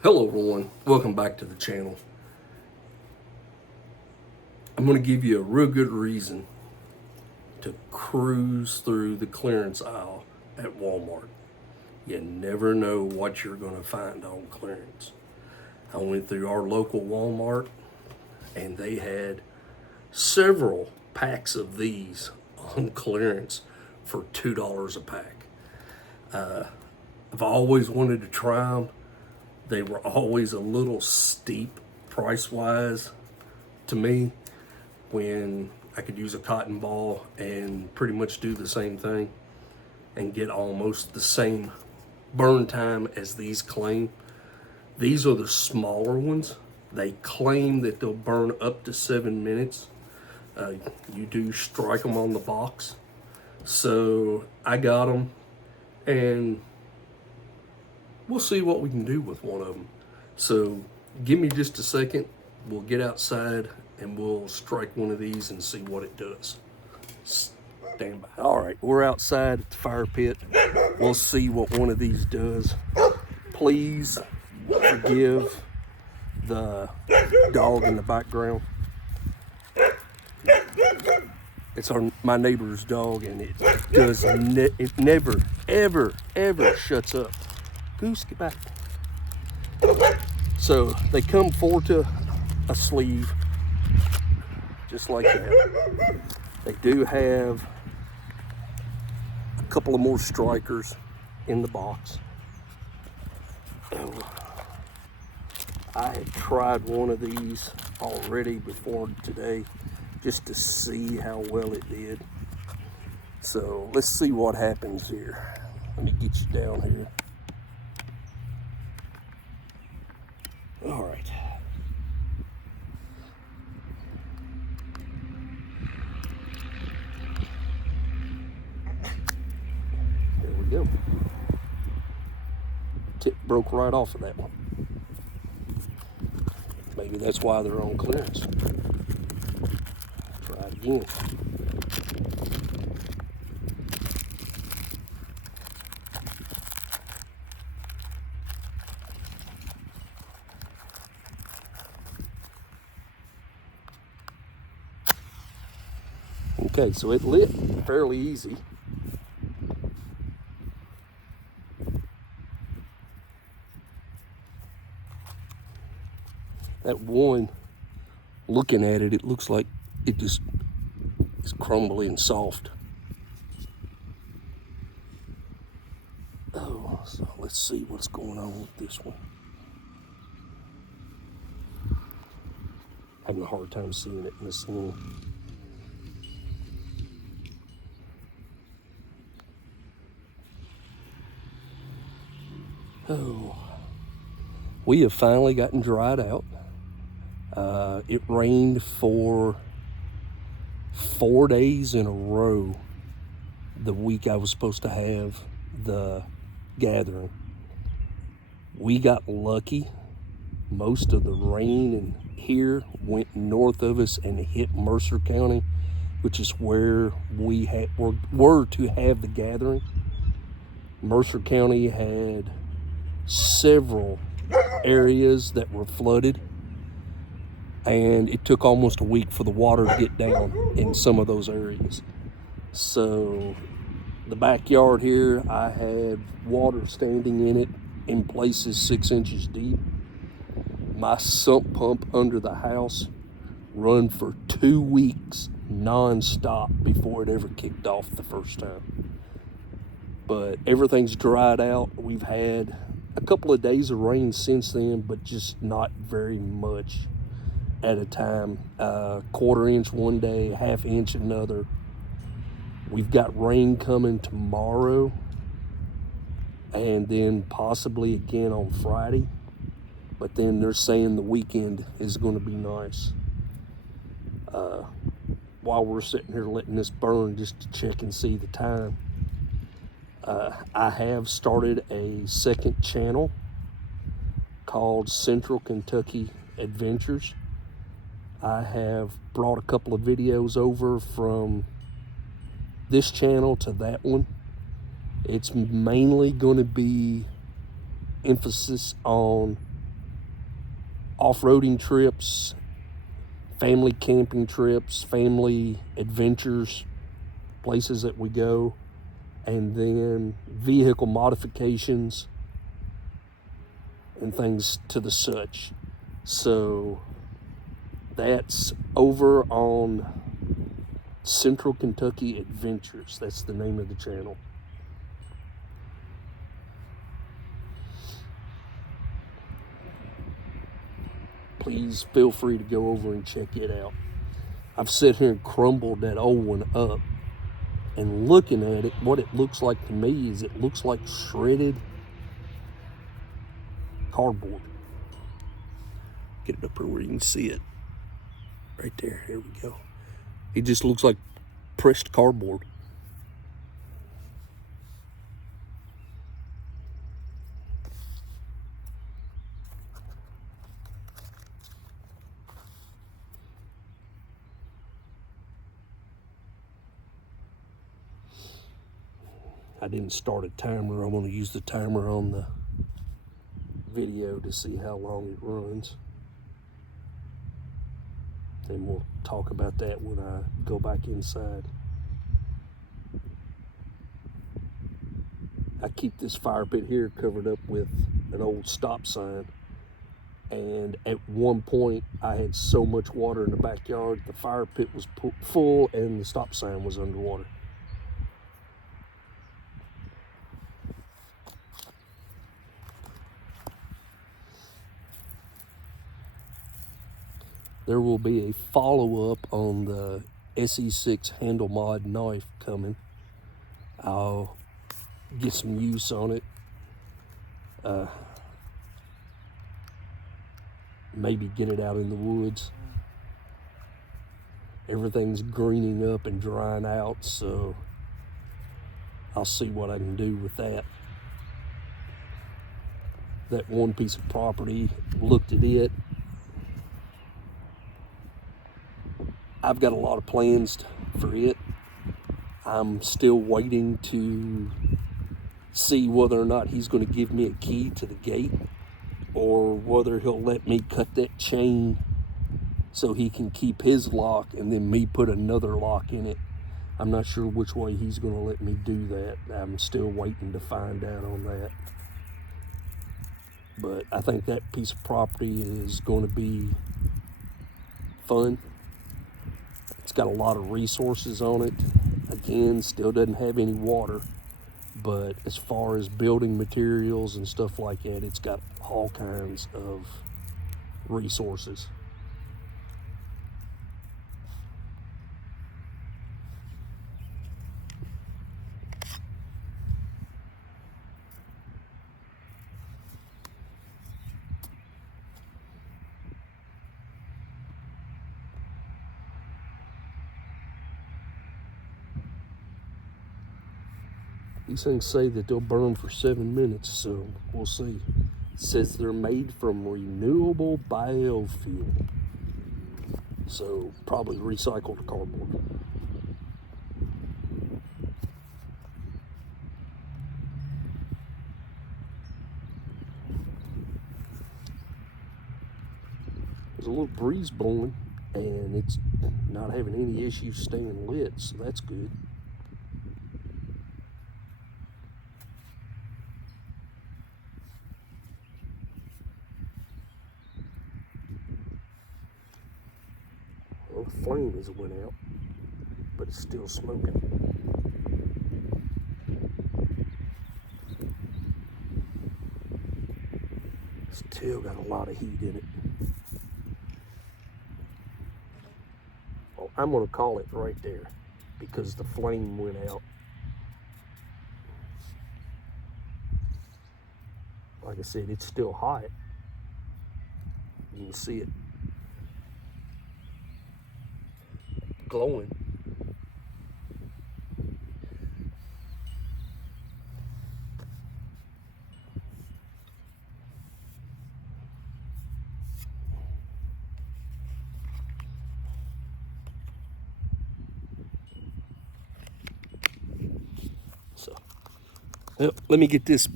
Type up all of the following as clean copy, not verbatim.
Hello everyone, welcome back to the channel. I'm going to give you a real good reason to cruise through the clearance aisle at Walmart. You never know what you're going to find on clearance. I went through our local Walmart and they had several packs of these on clearance for $2 a pack. I've always wanted to try them. They were always a little steep price-wise to me, when I could use a cotton ball and pretty much do the same thing and get almost the same burn time as these claim. These are the smaller ones. They claim that they'll burn up to 7 minutes. You do strike them on the box. So I got them, and we'll see what we can do with one of them. So give me just a second. We'll get outside and we'll strike one of these and see what it does. Stand by. All right, we're outside at the fire pit. We'll see what one of these does. Please forgive the dog in the background. It's my neighbor's dog, and it never, ever shuts up. Goose, get back. So they come forward to a sleeve, just like that. They do have a couple of more strikers in the box. I had tried one of these already before today, just to see how well it did. So let's see what happens here. Let me get you down here. All right. There we go. Tip broke right off of that one. Maybe that's why they're on clearance. Try it again. Okay, so it lit fairly easy. That one, looking at it, it looks like it just is crumbly and soft. Oh, so let's see what's going on with this one. Having a hard time seeing it in the sun. Oh, we have finally gotten dried out. It rained for 4 days in a row the week I was supposed to have the gathering. We got lucky. Most of the rain in here went north of us and hit Mercer County, which is where we were to have the gathering. Mercer County had several areas that were flooded, and it took almost a week for the water to get down in some of those areas. So the backyard here, I had water standing in it in places 6 inches deep. My sump pump under the house run for 2 weeks non-stop before it ever kicked off the first time. But everything's dried out. We've had a couple of days of rain since then, but just not very much at a time. 1/4 inch one day, 1/2 inch another. We've got rain coming tomorrow, and then possibly again on Friday. But then they're saying the weekend is going to be nice. While we're sitting here letting this burn, just to check and see the time, I have started a second channel called Central Kentucky Adventures. I have brought a couple of videos over from this channel to that one. It's mainly going to be emphasis on off-roading trips, family camping trips, family adventures, places that we go, and then vehicle modifications and things to the such. So that's over on Central Kentucky Adventures. That's the name of the channel. Please feel free to go over and check it out. I've sat here and crumbled that old one up, and looking at it, what it looks like to me is it looks like shredded cardboard. Get it up here where you can see it. Right there, here we go. It just looks like pressed cardboard. I didn't start a timer. I'm going to use the timer on the video to see how long it runs. Then we'll talk about that when I go back inside. I keep this fire pit here covered up with an old stop sign. And at one point, I had so much water in the backyard, the fire pit was full and the stop sign was underwater. There will be a follow-up on the SE6 handle mod knife coming. I'll get some use on it. Maybe get it out in the woods. Everything's greening up and drying out, so I'll see what I can do with that. That one piece of property, looked at it. I've got a lot of plans for it. I'm still waiting to see whether or not he's going to give me a key to the gate, or whether he'll let me cut that chain so he can keep his lock and then me put another lock in it. I'm not sure which way he's going to let me do that. I'm still waiting to find out on that. But I think that piece of property is going to be fun. It's got a lot of resources on it. Again, still doesn't have any water, but as far as building materials and stuff like that, it's got all kinds of resources. These things say that they'll burn for 7 minutes, so we'll see. It says they're made from renewable biofuel, so probably recycled cardboard. There's a little breeze blowing, and it's not having any issues staying lit, so that's good. Well, the flame has went out, but it's still smoking. Still got a lot of heat in it. Well, I'm going to call it right there because the flame went out. Like I said, it's still hot. You can see it glowing. So, well, let me get this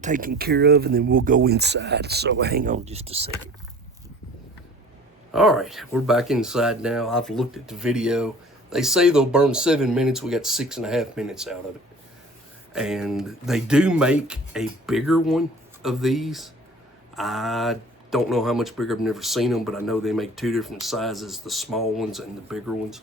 taken care of and then we'll go inside. So hang on just a second. All right, we're back inside now. I've looked at the video. They say they'll burn 7 minutes. We got 6.5 minutes out of it. And they do make a bigger one of these. I don't know how much bigger. I've never seen them, but I know they make two different sizes, the small ones and the bigger ones.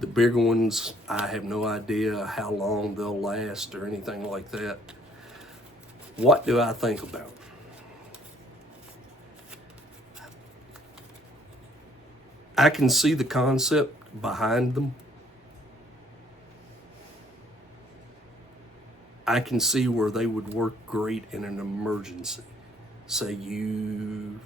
The bigger ones, I have no idea how long they'll last or anything like that. What do I think about? I can see the concept behind them. I can see where they would work great in an emergency. Say you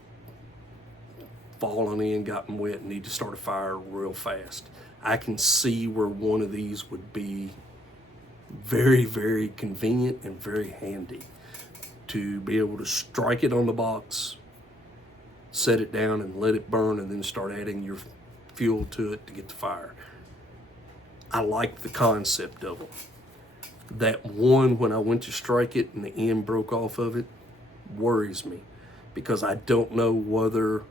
fallen in, gotten wet, and need to start a fire real fast. I can see where one of these would be very, very convenient and very handy to be able to strike it on the box, set it down and let it burn, and then start adding your fuel to it to get the fire. I like the concept of them. That one, when I went to strike it and the end broke off of it, worries me, because I don't know whether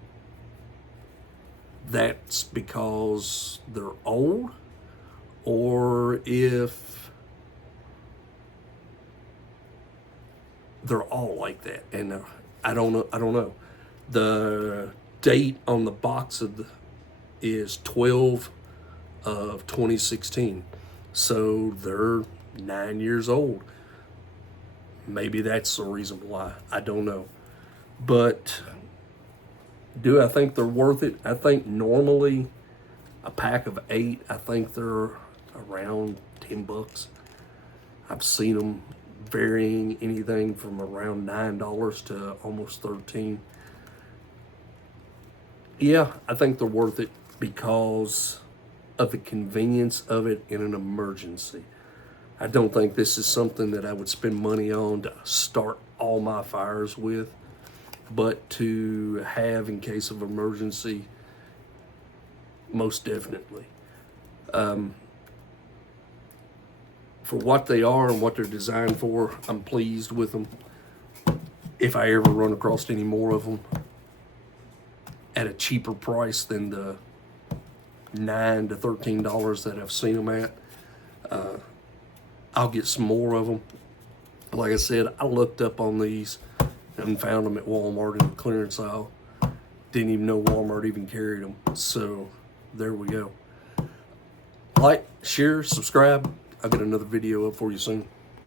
that's because they're old or if they're all like that. And I don't know. The date on the box is 12 of 2016. So they're 9 years old. Maybe that's the reason why. I don't know. But do I think they're worth it? I think normally a pack of 8, I think they're around $10. I've seen them varying anything from around $9 to almost $13. Yeah, I think they're worth it because of the convenience of it in an emergency. I don't think this is something that I would spend money on to start all my fires with, but to have in case of emergency, most definitely. For what they are and what they're designed for, I'm pleased with them. If I ever run across any more of them at a cheaper price than the $9 to $13 that I've seen them at, I'll get some more of them. Like I said, I looked up on these and found them at Walmart in the clearance aisle. Didn't even know Walmart even carried them. So there we go. Like, share, subscribe. I'll get another video up for you soon.